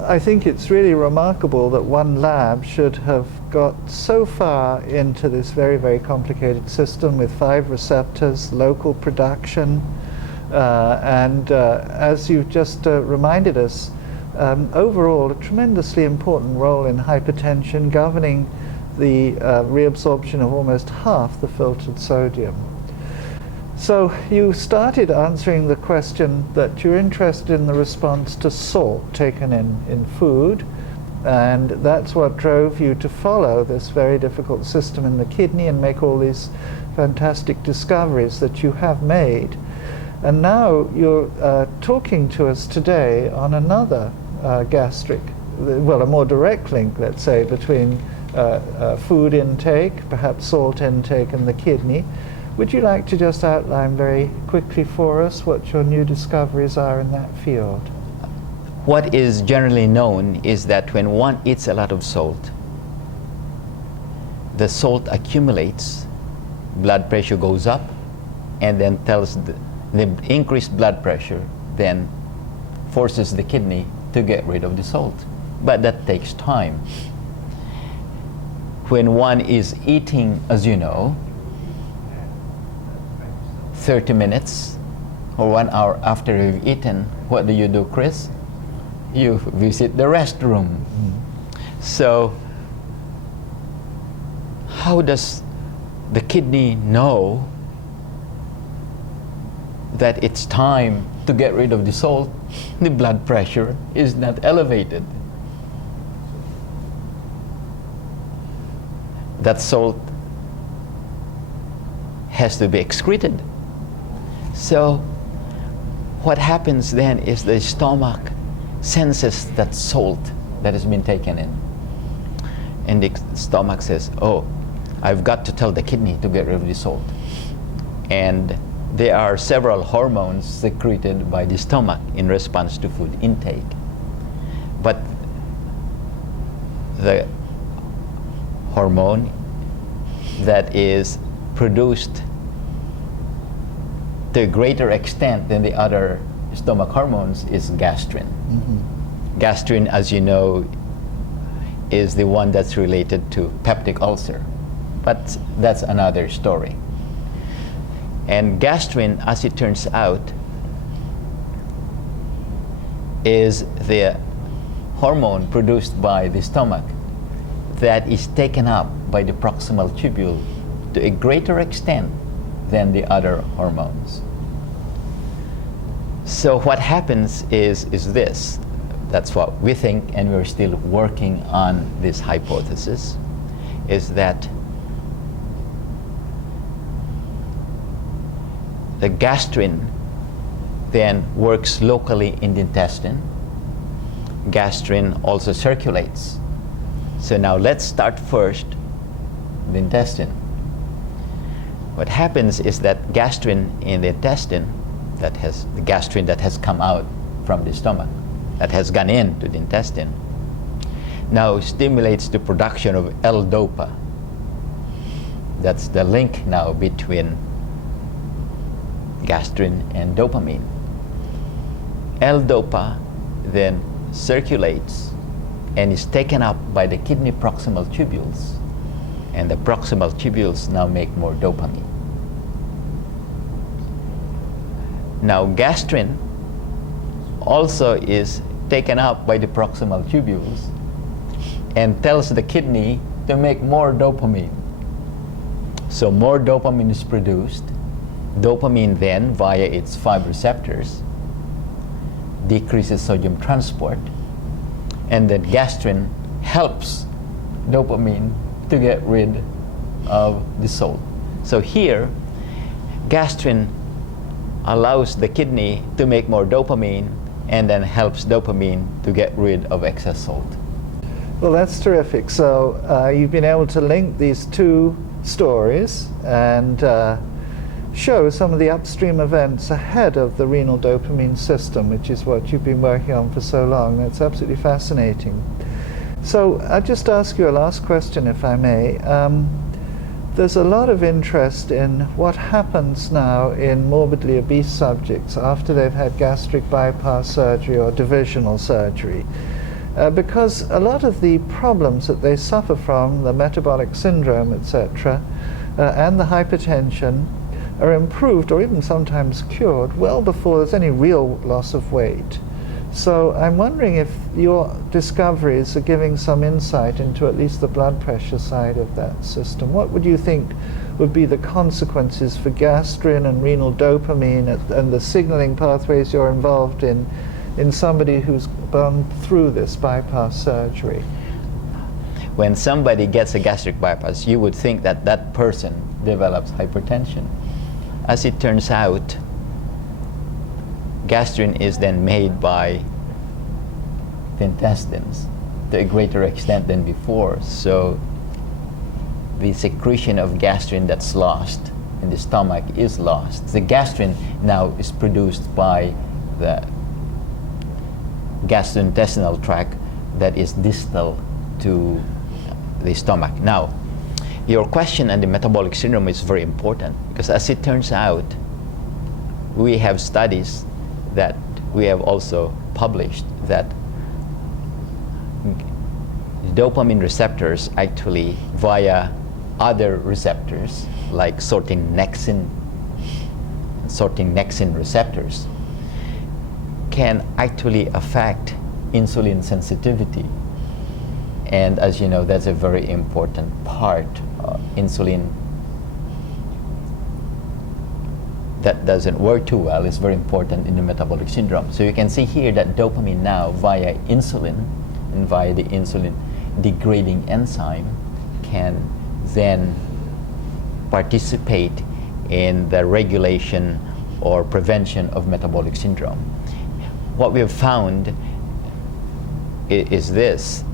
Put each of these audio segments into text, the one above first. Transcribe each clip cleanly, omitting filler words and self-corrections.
I think it's really remarkable that one lab should have got so far into this very, very complicated system with 5 receptors, local production, and as you've just reminded us, overall a tremendously important role in hypertension, governing the reabsorption of almost half the filtered sodium. So you started answering the question that you're interested in the response to salt taken in food, and that's what drove you to follow this very difficult system in the kidney and make all these fantastic discoveries that you have made. And now you're talking to us today on another gastric, well, a more direct link, let's say, between food intake, perhaps salt intake, and the kidney. Would you like to just outline very quickly for us what your new discoveries are in that field? What is generally known is that when one eats a lot of salt, the salt accumulates, blood pressure goes up, and then tells the increased blood pressure then forces the kidney to get rid of the salt. But that takes time. When one is eating, as you know, 30 minutes or 1 hour after you've eaten, what do, Chris? You visit the restroom. So how does the kidney know that it's time to get rid of the salt? The blood pressure is not elevated. That salt has to be excreted. So what happens then is the stomach senses that salt that has been taken in. And the stomach says, oh, I've got to tell the kidney to get rid of the salt. And there are several hormones secreted by the stomach in response to food intake. But the hormone that is produced to a greater extent than the other stomach hormones is gastrin. Gastrin, as you know, is the one that's related to peptic ulcer. But that's another story. And gastrin, as it turns out, is the hormone produced by the stomach that is taken up by the proximal tubule to a greater extent than the other hormones. So what happens is this. That's what we think, and we're still working on this hypothesis, is that the gastrin then works locally in the intestine. Gastrin also circulates. So now let's start first the intestine. What happens is that gastrin in the intestine, that has the gastrin that has come out from the stomach, that has gone into the intestine, now stimulates the production of L-DOPA. That's the link now between gastrin and dopamine. L-DOPA then circulates and is taken up by the kidney proximal tubules, and the proximal tubules now make more dopamine. Now gastrin also is taken up by the proximal tubules and tells the kidney to make more dopamine. So more dopamine is produced. Dopamine then, via its 5 receptors, decreases sodium transport, and then gastrin helps dopamine to get rid of the salt. So here, gastrin allows the kidney to make more dopamine and then helps dopamine to get rid of excess salt. Well, that's terrific. So you've been able to link these two stories and show some of the upstream events ahead of the renal dopamine system, which is what you've been working on for so long. That's absolutely fascinating. So I'll just ask you a last question, if I may. there's a lot of interest in what happens now in morbidly obese subjects after they've had gastric bypass surgery or divisional surgery. Because a lot of the problems that they suffer from, the metabolic syndrome, etc., and the hypertension, are improved or even sometimes cured well before there's any real loss of weight. So I'm wondering if your discoveries are giving some insight into at least the blood pressure side of that system. What would you think would be the consequences for gastrin and renal dopamine and the signaling pathways you're involved in somebody who's gone through this bypass surgery? When somebody gets a gastric bypass, you would think that that person develops hypertension. As it turns out, gastrin is then made by the intestines to a greater extent than before. So the secretion of gastrin that's lost in the stomach is lost. The gastrin now is produced by the gastrointestinal tract that is distal to the stomach. Now, your question on the metabolic syndrome is very important because as it turns out, we have studies that we have also published that dopamine receptors actually via other receptors like sorting nexin receptors can actually affect insulin sensitivity. And as you know, that's a very important part. Insulin that doesn't work too well is very important in the metabolic syndrome. So you can see here that dopamine now via insulin and via the insulin degrading enzyme can then participate in the regulation or prevention of metabolic syndrome. What we have found is this,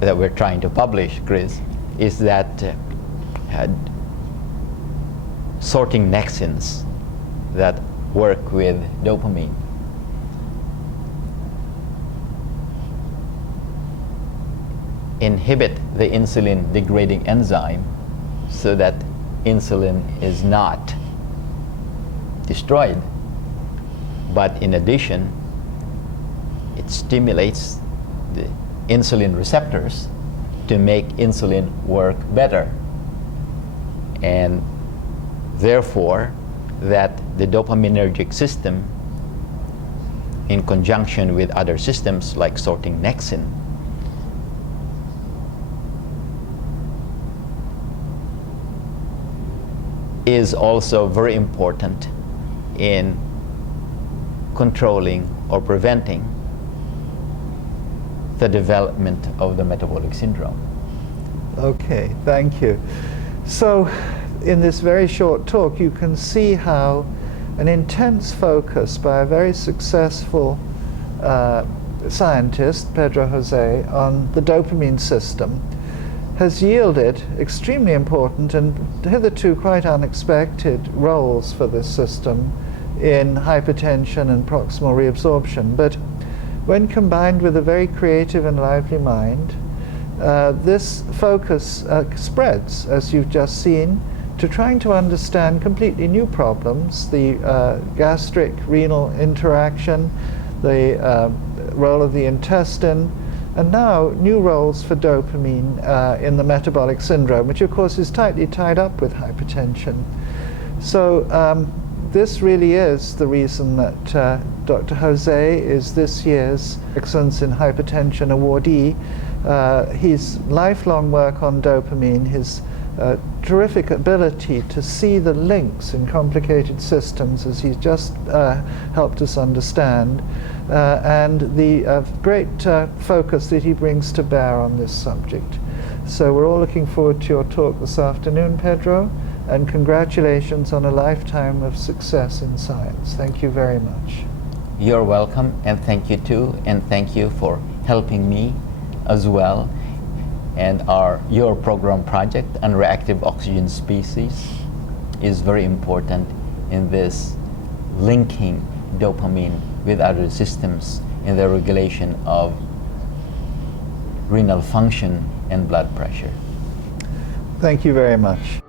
that we're trying to publish, Chris, is that sorting nexins that work with dopamine inhibit the insulin degrading enzyme so that insulin is not destroyed. But in addition, it stimulates the insulin receptors to make insulin work better. And therefore, that the dopaminergic system, in conjunction with other systems like sorting nexin, is also very important in controlling or preventing the development of the metabolic syndrome. Okay, thank you. So in this very short talk, you can see how an intense focus by a very successful scientist, Pedro Jose, on the dopamine system has yielded extremely important and hitherto quite unexpected roles for this system in hypertension and proximal reabsorption. But when combined with a very creative and lively mind, this focus spreads, as you've just seen, to trying to understand completely new problems, the gastric-renal interaction, the role of the intestine, and now new roles for dopamine in the metabolic syndrome, which of course is tightly tied up with hypertension. So this really is the reason that Dr. Jose is this year's Excellence in Hypertension awardee. His lifelong work on dopamine, his terrific ability to see the links in complicated systems, as he's just helped us understand, and the great focus that he brings to bear on this subject. So we're all looking forward to your talk this afternoon, Pedro, and congratulations on a lifetime of success in science. Thank you very much. You're welcome, and thank you too, and thank you for helping me as well. And your program project on reactive oxygen species is very important in this linking dopamine with other systems in the regulation of renal function and blood pressure. Thank you very much.